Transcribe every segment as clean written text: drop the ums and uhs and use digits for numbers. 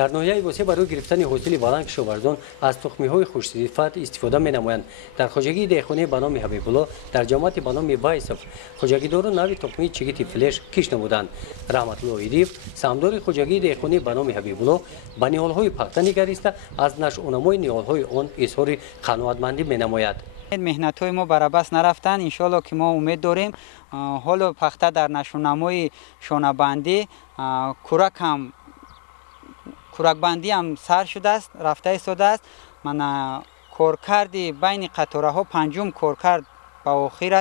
در ناحیه واسه برای گرفتن حاصل بلند کشاورزان از تخمی‌های خوش‌صفت استفاده می‌نمایند. در خواجگی دهخانه به نام حبیب الله در جامعه به نام وایسف خواجگیداران نوی تخمی چگیت فلش کش نمودند. رحمت الله ایریف سامدار خواجگی دهخانه به نام حبیب الله به نهال‌های پخته نگریسته از نشأه‌نمای نهال‌های آن اظهار قناعتمندی می‌نماید. مهنت‌های ما برابس نرفتن، انشالله که ما امید داریم حالا پخته در نشونمای شانه‌بندی کورکبندی هم سر شده است، رفته ایستاده است. من کارکردی بین قطاره ها پنجم کارکرد به آخر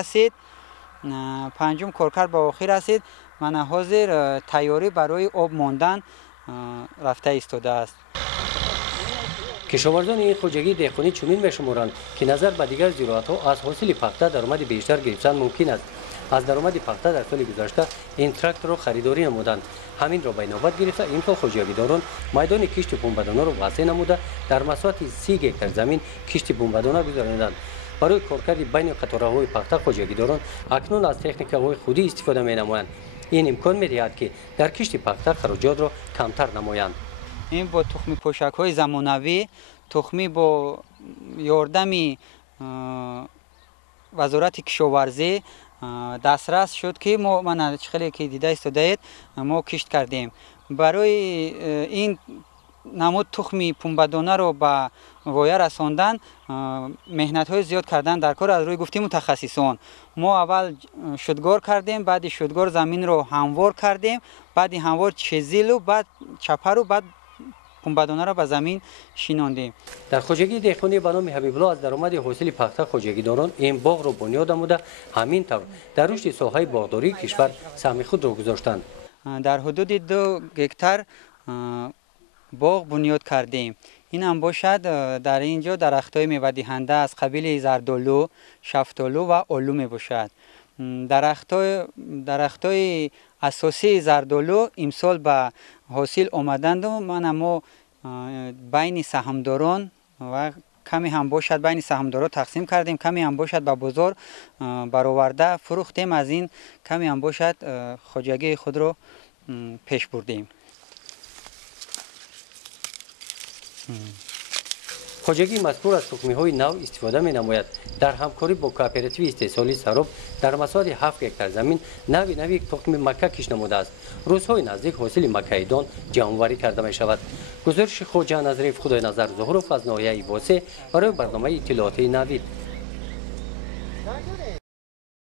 رسید. من حاضر تیاری برای آب ماندن رفته ایستاده است. کشاورزان این خواجگی دهخانی چنین می‌شمارند که نظر به دیگر زراعت‌ها از حاصل پخته درآمد بیشتر گرفتن ممکن است. از درآمد پخته در سال گذشته این تراکتور را خریداری نمودند. همین را به نوبت گرفته این سال خواجگیداران میدان کشت بمبدانه را وسع نموده در مساحت 30 هکتار زمین کشت بمبدانه گذراندند. برای کارکرد بین قطاره‌های پخته خواجگیداران اکنون از تکنیک‌های خودی استفاده می‌نمایند. این امکان می‌دهد که در کشت پخته خراجات را کمتر نمایند. این با تخم پوشک‌های زمانوی، تخمی با یاردم وزارت کشاورزی دسترس شد که من خیلی که دیده استودید ما کشت کردیم. برای این نمود تخمی پنبه‌دانه رو به وایه رساندن مهنت‌های زیاد کردن در کار. از روی گفتیم متخصصان ما اول شدگار کردیم، بعد شدگار زمین رو هموار کردیم، بعد هموار چزیل و بعد چپر و بعد پنبه‌دانه را به زمین شیناندیم. در خواجگی دهخانه به نام حبیب الله از درآمد حاصل پخته خواجگیداران این باغ را بنیاد نموده، همین طور در رشد ساحه باغداری کشور سهم خود را گذاشتند. در حدود 2 هکتار باغ بنیاد کردیم. این هم باشد در اینجا درخت‌های میوه دهنده از قبیل زردآلو، شفتالو و آلو می باشد. درخت‌های اساسی زردآلو امسال به حاصل آمدند و ما بین سهامداران و کمی هم باشد بین سهامداران تقسیم کردیم، کمی هم باشد به بازار برآورده فروختیم، از این کمی هم باشد خواجگی خود را پیش بردیم. خواجگی مذکور از تخمی‌های نو استفاده می‌نماید. در همکاری با کوآپراتیو استحصالی سراب در مساحت 7 هکتار زمین نوی تخم مکه کش نموده است. روزهای نزدیک حاصل مکه‌دان جمع‌آوری کرده می‌شود. گزارش خواجه نظریف خدای نظر ظهورов از ناحیه واسه برای برنامه اطلاعاتی نوید.